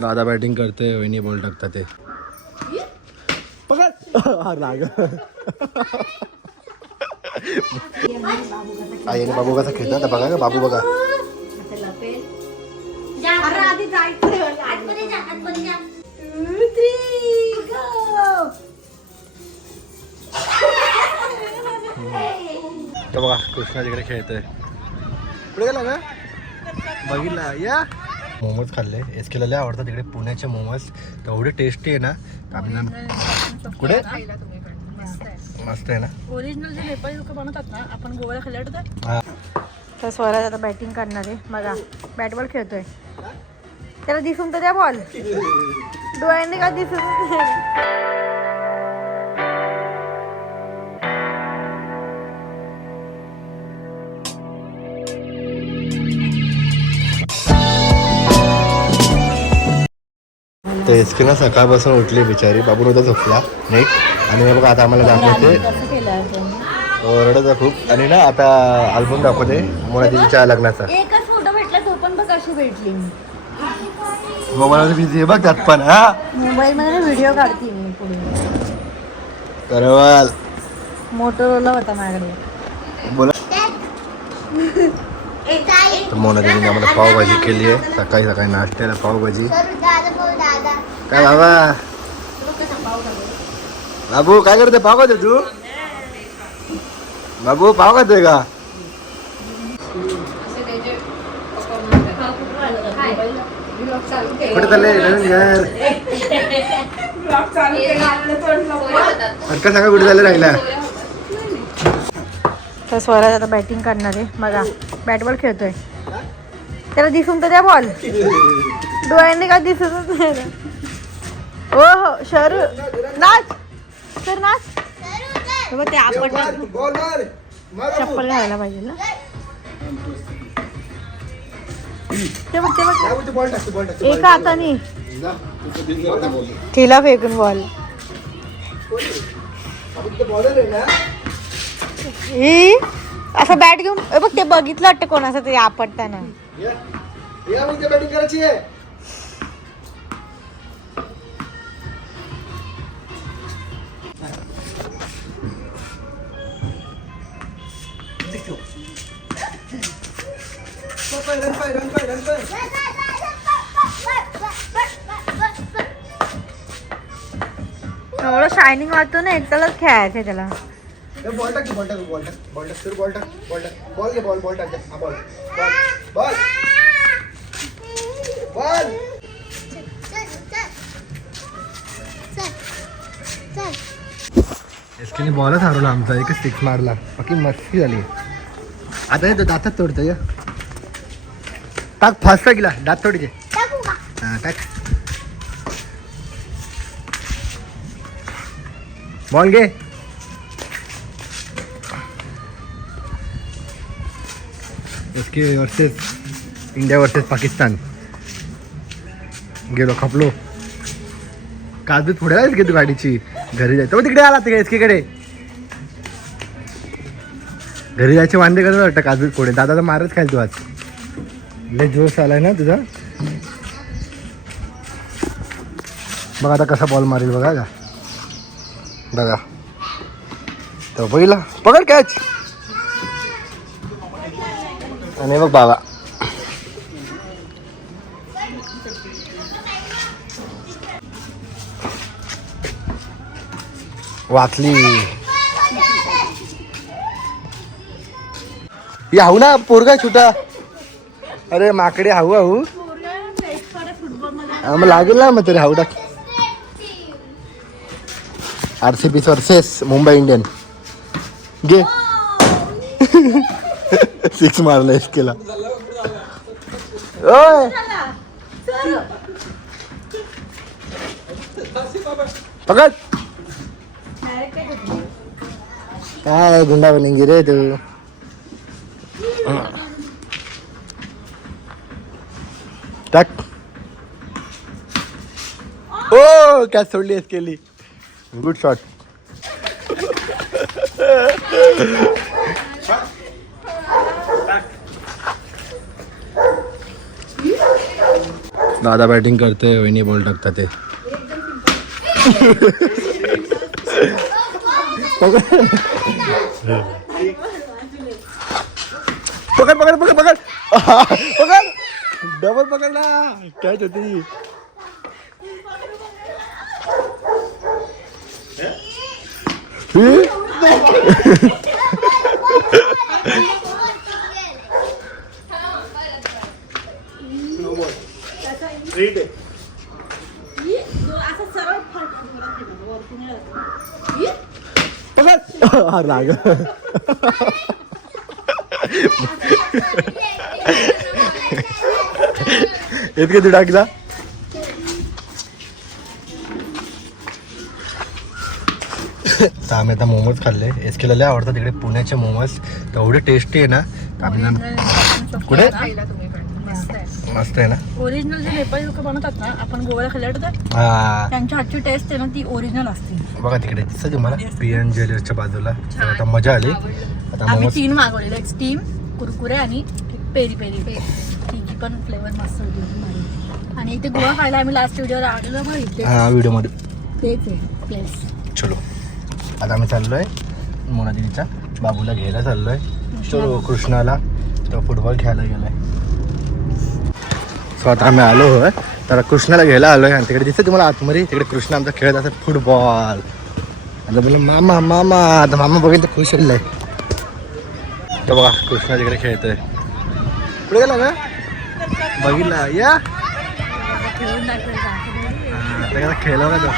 दादा बॅटिंग करते वहिनी बॉल टाकतात ते. पकड. लाग आई आणि बाबू कसा खेळतात बघा का बाबू बघा. अरे आधी जायचं आतमध्ये जा आतमध्ये जा. Two, three, go! तो बघा कृष्णा तिकडे खेळतोय. पुढे गेला ना बघितला. या. मोमोज खाल्ले. एस केला लय आवडतात तिकडे. पुण्याचे मोमोज. तेवढे टेस्टी आहे ना. आपल्याला कुठे? मस्त आहे. ना. ओरिजिनल जे नेपाळी लोक बनवतात ना आपण गोव्याला खाल्लं तर हा. तर स्वराज आता बॅटिंग करणार आहे. बघा बॅट बॉल खेळतोय. त्याला दिसून तर द्या बॉल डोळ्यांनी का दिसून तर एस के ना सकाळपासून उठली बिचारी. बाबू होता झोपला नीट. आणि मग बघा आता आम्हाला दाखवते. तो रडत आहे खूप. आणि ना आता अल्बम दाखवते मोनाजीच्या लग्नाचा. मोबाईल बिझी आहे बघ त्यात पण हा. मोबाईल मध्ये व्हिडिओ काढते मी पुढे. करवाल मोटोरोला होता माझ्याकडे. बोला. तर मोनाजीने आम्हाला पावभाजी केली आहे. सकाळी सकाळी नाश्त्याला पावभाजी. काय बाबा? बाबू काय करते पाव खाते तू? बाबू पाव खाते का? कुठे चालले नवीन घर. सांगा कुठे चालले राहिला? तर स्वराज आता बॅटिंग करणार आहे. बघा बॅट बॉल खेळतोय. त्याला दिसून तर द्या बॉल डोळ्यांनी का दिसत नाही हो हो शरू नाच. सर नाच. हे बघ ते आपण चप्पल घालायला पाहिजे ना. ते बघ ते बघ. एका हाताने. तिला फेकून बॉल ही? असं बॅट घेऊन ए बघ ते बघितलं वाटतं कोणाचं ते आपटताना. बॅटिंग करायची आहे. एवढं शायनिंग वाटतो ना एकट्यालाच खेळायचं त्याला. बॉल टाक बॉल टाक बॉल टाक बॉल टाक बॉल टाक बॉल टाक. बॉल घे बॉल बॉल टाक हा बॉल बॉल बॉल बॉल एसकेने बॉलच हरवला आमचा एकच सिक्स मारला. बाकी मस्ती झाली. आता येतो दातात तोडतो या टाक फास्ट गेला दात तोडीचे. हा टाक. बॉल घे. SK versus India versus Pakistan. गेलो खपलो. काजबीत पुढे आहेस की तू गाडीची. घरी जायचं. मग तिकडे आला तिकडे एसके कडे घरी जायचे वांदे करत वाटतं काजबीत पुढे दादा मारच खायला तू आज. लय जोश आलाय ना तुझा? बघा आता कसा बॉल मारेल बघा. का बघा. तर बघितला पकड कॅच आणि बघ बाबा. वाचली. ही हो ना पोरगा छोटा. अरे माकडे हाऊ हाऊ. मग लागेल ना मग तरी हाऊ टाक. R C P versus Mumbai Indian. घे. सिक्स मारला केला ओय. पकड. काय गुंडा बनेंगी रे तू. टाक ओ काय सोडली आहेस केली गुड शॉट दादा बॅटिंग करते वहिनी बॉल टाकतात ते पकड पकड पकड पकड। पकड। डबल पकड ना कॅच होती पकड राग इतके तू आम्ही आता मोमोज खाल्ले. एस केला लय आवडतात तिकडे पुण्याचे मोमोज. तेवढे टेस्टी आहे ना. आम्ही कुठे? मस्त आहे ना. ओरिजिनल जे नेपाळी लोक बनवतात ना आपण गोव्याला खाल्लं होतं हा. त्यांच्या हातची टेस्ट आहे ना ती ओरिजिनल असते. बघा तिकडे. दिसतं तुम्हाला? पी एन ज्वेलर्सच्या बाजूला. आता मजा आली. आता आम्ही तीन मागवलेले. एक स्टीम कुरकुरे आणि एक पेरी पेरी. पण फ्लेवर मस्त होती. आणि इथे गोवा खायला आम्ही लास्ट व्हिडिओ आलेलो बघ इथे. हा व्हिडिओमध्ये तेच आहे प्लेस चलो. आता आम्ही चाललोय मोनादिनीच्या बाबूला घ्यायला चाललोय. चलो कृष्णाला. तो फुटबॉल खेळायला गेलाय. सो आता आम्ही आलो होय. तर कृष्णाला घ्यायला आलोय. आणि तिकडे दिसतं तुम्हाला आतमध्ये. तिकडे कृष्ण आमचा खेळत असत फुटबॉल आता बोललो मामा मामा. आता मामा बघेल तर खुश होईल तर बघा कृष्णा तिकडे खेळतोय. पुढे गेला का बघितला? या. खेळला का तो.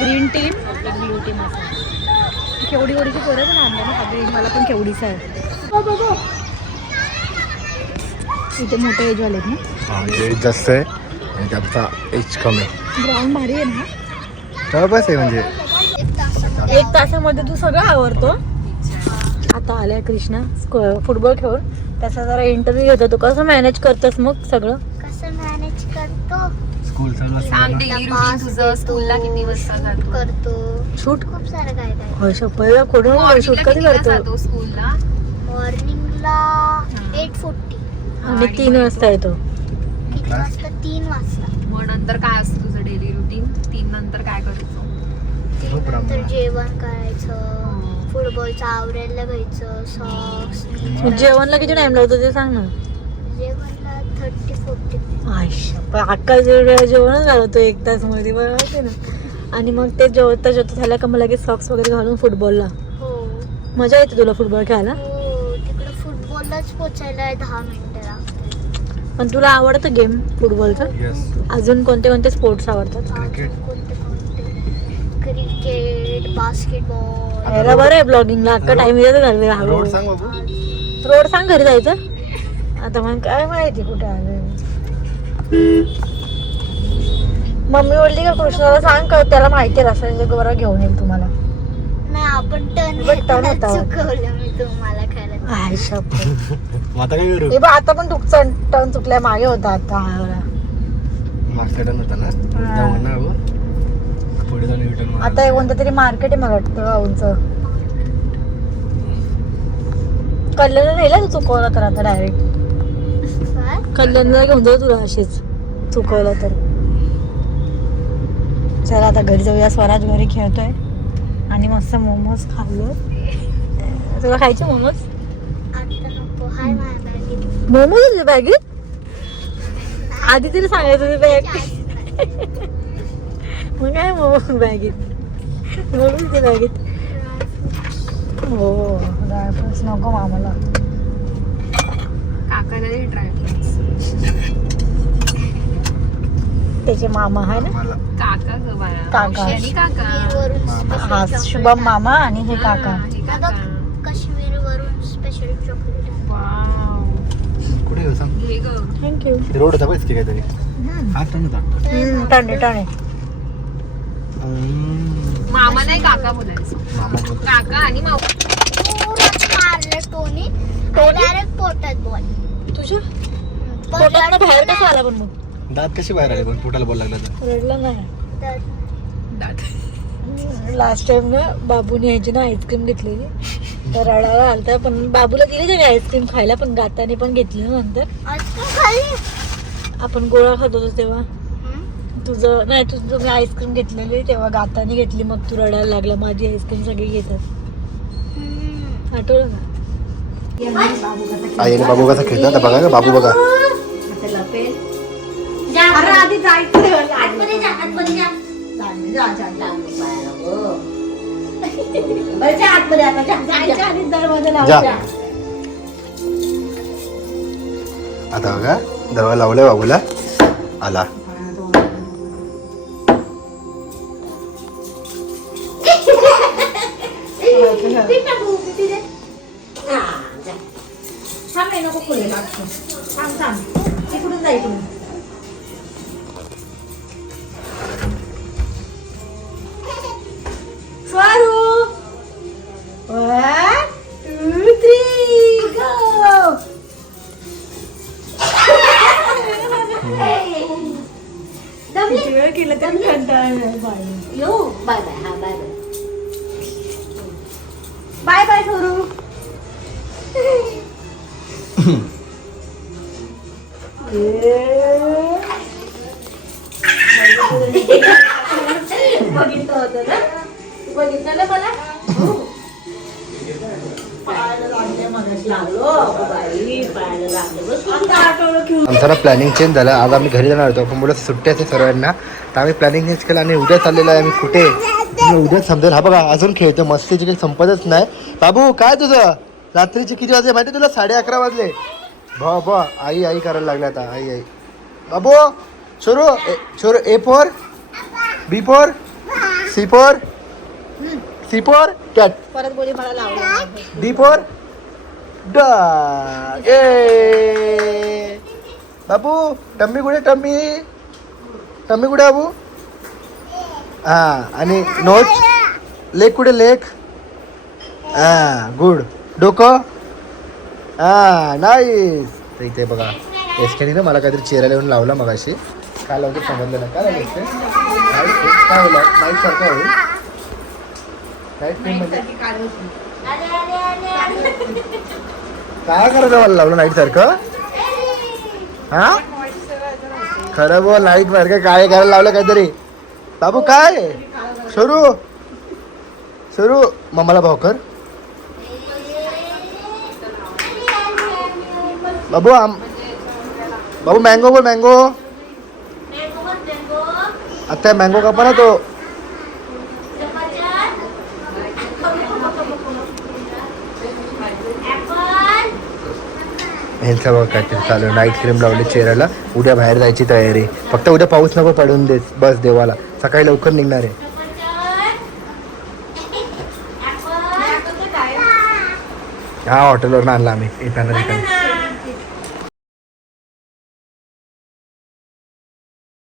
ग्रीन टीम ब्लू टीम असं केवढी केवढीची पोरं पण आणलं ना? ग्रीन मला पण केवढीच आहे. इथे मोठे एजवाले आहेत ना? एज जास्त आहे आणि त्याचा एज कमी ग्राउंड भारी आहे ना? जवळपास आहे म्हणजे. एक तासामध्ये तू सगळं आवडतो आता आलाय कृष्णा स्क- फुटबॉल खेळून. त्याचा जरा इंटरव्ह्यू घेतो. तू कसं मॅनेज करतोस मग सगळं? कसं मॅनेज करतो? स्कूल चालू सांग डेली रुटीन तुझं स्कूलला किती वाजता जातो करतो. शूट खूप सारं काय काय. वर्ष पहिला कुठं शूट कधी करतो? स्कूलला मॉर्निंगला एट फोर्टी आणि तीन वाजता येतो. किती वाजता तीन वाजता. मग नंतर काय असतं तुझं डेली रुटीन तीन नंतर काय करायचं? झोप नंतर राम. जेवण करायचं. फुटबॉलचं आवरायला घ्यायचं सॉक्स जेवणला किती टाइम लागतो ते सांग ना. जेवणला थर्टी फोर्टी अक्का जेवणच घालतो एक तासमध्ये बरं माहिती ना. आणि मग ते जेवता जेवता झालं का मग लगेच सॉक्स वगैरे घालून फुटबॉलला हो. मजा येते तुला फुटबॉल खेळायला? हो तिकडे फुटबॉललाच पोचायला दहा मिनिटं पण तुला आवडतं गेम फुटबॉलचं. अजून कोणते कोणते स्पोर्ट्स आवडतात? क्रिकेट बास्केटबॉल यायला बरं आहे ब्लॉगिंगला अक्का टाइम येतं घालवे रोड सांग बाबू. रोड सांग घरी जायचं. आता मग काय माहिती कुठे आलं मम्मी बोलली का कृष्णाला सांग का त्याला माहिती आहे रस्त्याच्या बरोबर घेऊन येईल तुम्हाला. नाही आपण टर्न बट turn होता. चुकवलं मी तुम्हाला खरं. आय शपथ मग आता काय करू? हे बघ आता पण टुक टर्न चुकलाय मागे होता आता. हा. मागच्या टर्न होता ना? जाऊ ना बाबू. पुढे जाऊन रिटर्न आता हे कोणतं तरी मार्केट आहे मला वाटतं उंच कल्याणला नेला तू चुकवला तर आता डायरेक्ट काय? कल्याणला घेऊन जाऊ तुला अशीच. चुकवलं तर. चला आता घरी जाऊया. स्वराज घरी खेळतोय. आणि मस्त मोमोज खाल्लो. तुला खायचे मोमोज? मोमोज बॅगेत आधी तरी सांगायचं तुझी बॅग मग काय मोमोज बॅगेत तुझ्या बॅगेत हो ड्रायफ्रुट्स नको मामाला. काकाला त्याचे मामा आहे ना? काका ग काका. हा शुभम मामा आणि हे काका. हा, हे काका. काश्मीर वरून स्पेशल चॉकलेट वाव. कुठे घे ग. थँक्यू रोड होता बस की काहीतरी? हा होता टणे टणे. मामा नाही काका बोलायचं. मामा बोलतो काका आणि मारलं टोनी डायरेक्ट पोटात बॉल. तुझ्या? पोटात बाहेर कसा आला पण मग? दात कशी बाहेर आले पण पोटाला बोल लागला तर? रडलं नाही. दात. लास्ट टाइम ना बाबूने ह्याची ना आईस्क्रीम घेतलेली तर रडायला आलता पण बाबूला दिली त्याने आईस्क्रीम खायला पण गाताने पण घेतली ना नंतर. आईस्क्रीम खाल्ली? आपण गोळा खात होतो तेव्हा. तुझं नाही तुझं मी आईस्क्रीम घेतलेली तेव्हा गाताने घेतली मग तू रडायला लागला माझी आईस्क्रीम सगळी घेतात. आठवलं का? आई आणि बाबू कसा खेळतात? आता बघा का बाबू बघा. जा. अरे आधी जायचं आतमध्ये जा आतमध्ये जा. जायच्या आधी दरवाजा जा. लावायचा आता बघा दरवाजा लावलाय बाबूला. आला. बघितलं होतं ना तू बघितलं ना मला आमचा प्लॅनिंग चेंज झाला. आज आम्ही घरी जाणार होतो. पण बोलत सुट्ट्या सर्वांना. तर आम्ही प्लॅनिंग चेंज केलं आणि उद्या चाललेलं आहे आम्ही कुठे? उद्याच समजेल हा बघा अजून खेळतो मस्तीची काही संपतच नाही. बाबू काय तुझं? रात्रीचे किती वाजले माहिती तुला? साडे अकरा वाजले. भा भा. आई आई करायला लागला आता. आई आई. बाबू छोरू A छोरू A four. B four. C four. C four. Cat. परत बोली मला लावलं डी फोर. डा ए. बाबू टम्मी कुठे? टम्मी. टम्मी कुठे बाबू? हां आणि नोच. लेक कुठे? लेक. हां गुड. डोकं? हां नाईस तर इथे बघा एसटीने ना मला काहीतरी चेहरा लिहून लावला मग अशी काय लावतो समजलं नाही. काय नाईट काय होईल नाईट सारखं होईल नाईट क्रीम म्हणजे काय करायचं मला लावलं नाईट सारखं? हा? खरं बोल नाईट सारखं काय करायला लावलं काहीतरी? बाबू काय? सुरू सुरू मम्माला भाव कर. बाबू आम बाबू मँगो बोल मँगो आता मँगो कापा ना तो. ह्यांचा बघ काहीतरी चालू नाईट क्रीम लावली चेहऱ्याला. उद्या बाहेर जायची तयारी. फक्त उद्या पाऊस नको पडून दे बस देवाला. सकाळी लवकर निघणार आहे. हा हॉटेलवर आणला आम्ही. येताना रिटर्न